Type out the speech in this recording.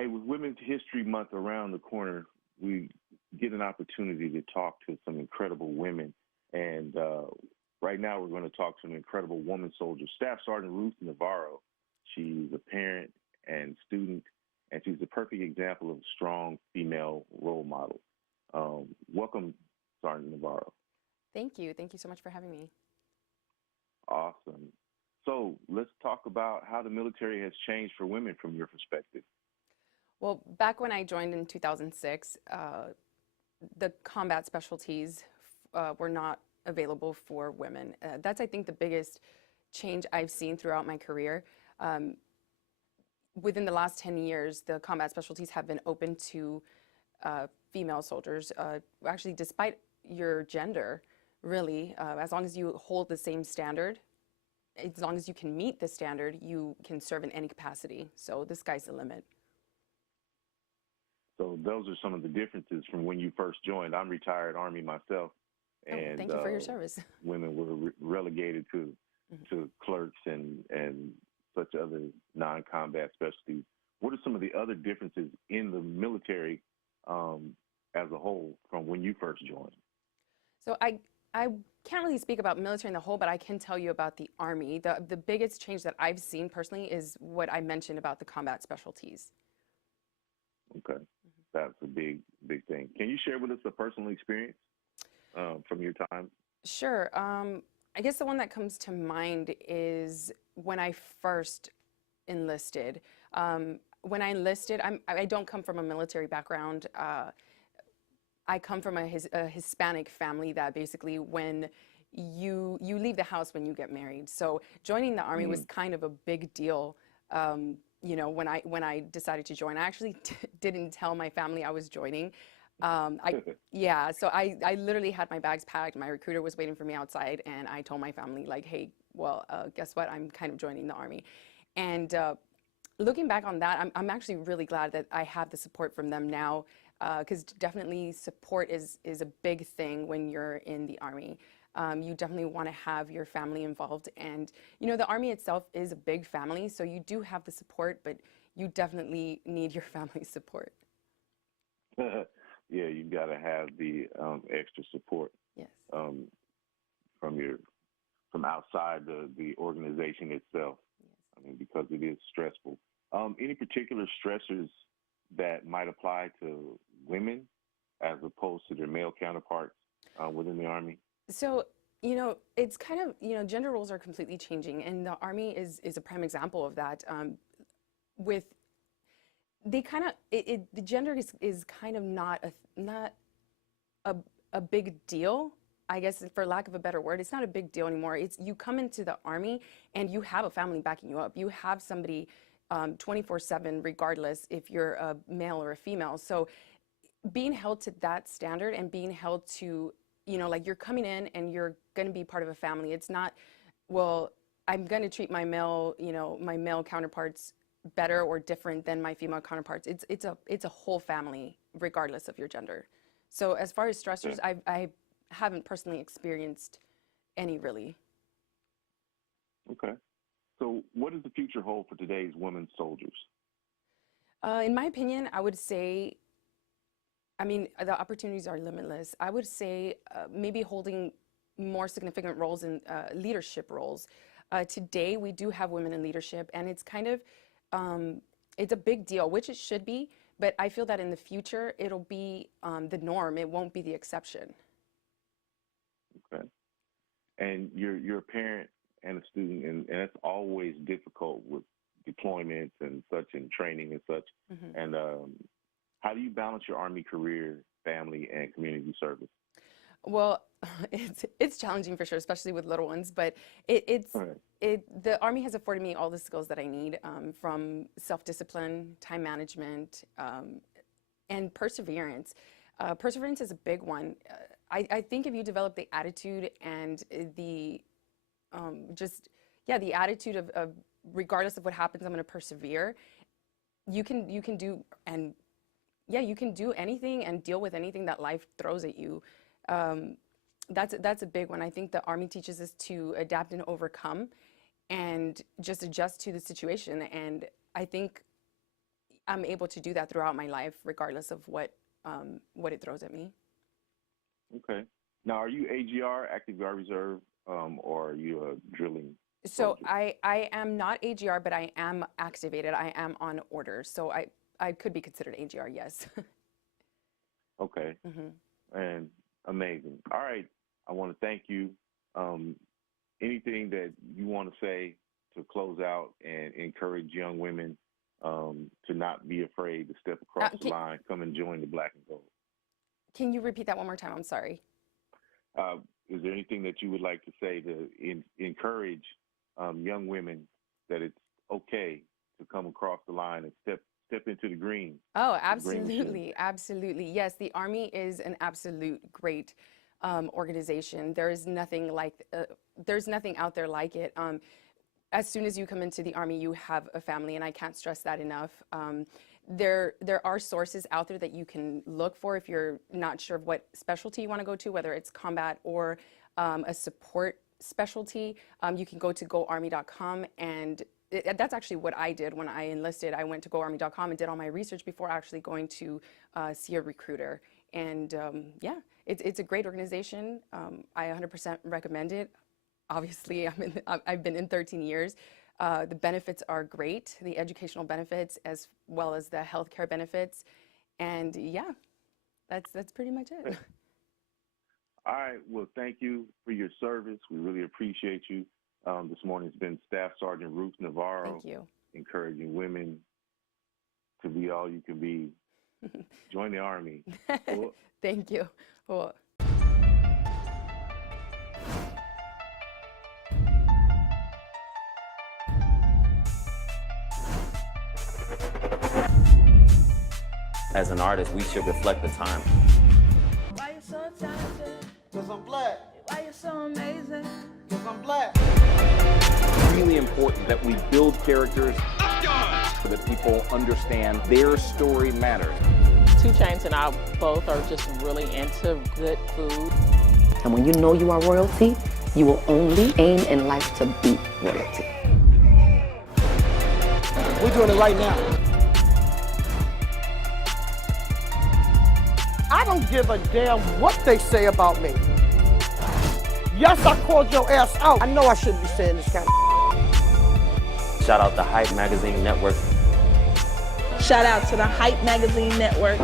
Hey, with Women's History Month around the corner, we get an opportunity to talk to some incredible women. And right now, we're going to talk to an incredible woman soldier, Staff Sergeant Ruth Navarro. She's a parent and student, and she's the perfect example of a strong female role model. Welcome, Sergeant Navarro. Thank you. Thank you so much for having me. Awesome. So let's talk about how the military has changed for women from your perspective. Well, back when I joined in 2006, the combat specialties were not available for women. That's, I think, the biggest change I've seen throughout my career. Within the last 10 years, the combat specialties have been open to female soldiers. Actually, despite your gender, really, as long as you hold the same standard, as long as you can meet the standard, you can serve in any capacity. So the sky's the limit. So those are some of the differences from when you first joined. I'm retired Army myself, and thank you for your service. women were relegated to clerks and such other non-combat specialties. What are some of the other differences in the military as a whole from when you first joined? So I can't really speak about military in the whole, but I can tell you about the Army. The biggest change that I've seen personally is what I mentioned about the combat specialties. Okay, that's a big thing. Can you share with us a personal experience from your time? Sure. I guess the one that comes to mind is when I first enlisted. When I enlisted, I don't come from a military background. I come from a Hispanic family that basically when you leave the house when you get married. So joining the Army was kind of a big deal. You know, when I decided to join, I actually didn't tell my family I was joining. Yeah, so I literally had my bags packed. My recruiter was waiting for me outside, and I told my family like, hey, well, guess what? I'm kind of joining the Army. And looking back on that, I'm actually really glad that I have the support from them now, because definitely support is a big thing when you're in the Army. You definitely want to have your family involved, and you know the Army itself is a big family, so you do have the support, but you definitely need your family support. Yeah, you've got to have the extra support Yes. From outside the organization itself. Yes. I mean, because it is stressful. Any particular stressors that might apply to women as opposed to their male counterparts within the Army? So, you know, it's kind of, you know, gender roles are completely changing, and the Army is a prime example of that. With they kind of the gender is kind of not a big deal, I guess, for lack of a better word. It's not a big deal anymore. It's you come into the Army and you have a family backing you up. You have somebody 24/7, regardless if you're a male or a female. So being held to that standard and being held to, you know, like you're coming in and you're going to be part of a family. It's not, well, I'm going to treat my male, you know, my male counterparts better or different than my female counterparts. It's a whole family, regardless of your gender. So as far as stressors, I haven't personally experienced any really. Okay. So what does the future hold for today's women soldiers? In my opinion, I would say, I mean, the opportunities are limitless. I would say maybe holding more significant roles in leadership roles. Today, we do have women in leadership, and it's kind of, it's a big deal, which it should be, but I feel that in the future, it'll be the norm. It won't be the exception. Okay. And you're a parent and a student, and it's always difficult with deployments and such and training and such. Mm-hmm. And how do you balance your Army career, family, and community service? Well, it's challenging for sure, especially with little ones. But it's the Army has afforded me all the skills that I need, from self-discipline, time management, and perseverance. Perseverance is a big one. I think if you develop the attitude and the the attitude of regardless of what happens, I'm going to persevere. You can do you can do anything and deal with anything that life throws at you. That's a big one. I think the Army teaches us to adapt and overcome and just adjust to the situation. And I think I'm able to do that throughout my life, regardless of what it throws at me. Okay. Now, are you AGR, active guard reserve, or are you a drilling So soldier? I am not AGR, but I am activated. I am on orders. So I could be considered AGR, yes. Okay. And amazing. All right. I want to thank you. Anything that you want to say to close out and encourage young women to not be afraid to step across the line, come and join the Black and Gold. Can you repeat that one more time? I'm sorry. Is there anything that you would like to say to encourage young women that it's okay to come across the line and step into the green? Oh, the green machine? absolutely, absolutely. Yes, the Army is an absolute great organization. There's nothing out there like it. As soon as you come into the Army, you have a family, and I can't stress that enough. There are sources out there that you can look for if you're not sure of what specialty you want to go to, whether it's combat or a support specialty. You can go to goarmy.com, and that's actually what I did when I enlisted. I went to goarmy.com and did all my research before actually going to see a recruiter. And yeah, it's a great organization. I 100% recommend it. Obviously, I've been in 13 years. The benefits are great, the educational benefits as well as the healthcare benefits. And yeah, that's pretty much it. All right. Well, thank you for your service. We really appreciate you. This morning has been Staff Sergeant Ruth Navarro. Thank you. Encouraging women to be all you can be. Join the Army. Cool. Thank you. Cool. As an artist, we should reflect the time. Why you so talented? 'Cause I'm black. Why you so amazing? 'Cause I'm black. It's really important that we build characters so that people understand their story matters. 2 Chainz and I both are just really into good food. And when you know you are royalty, you will only aim in life to be royalty. We're doing it right now. I don't give a damn what they say about me. Yes, I called your ass out. I know I shouldn't be saying this kind of. Shout out to Hype Magazine Network. Shout out to the Hype Magazine Network.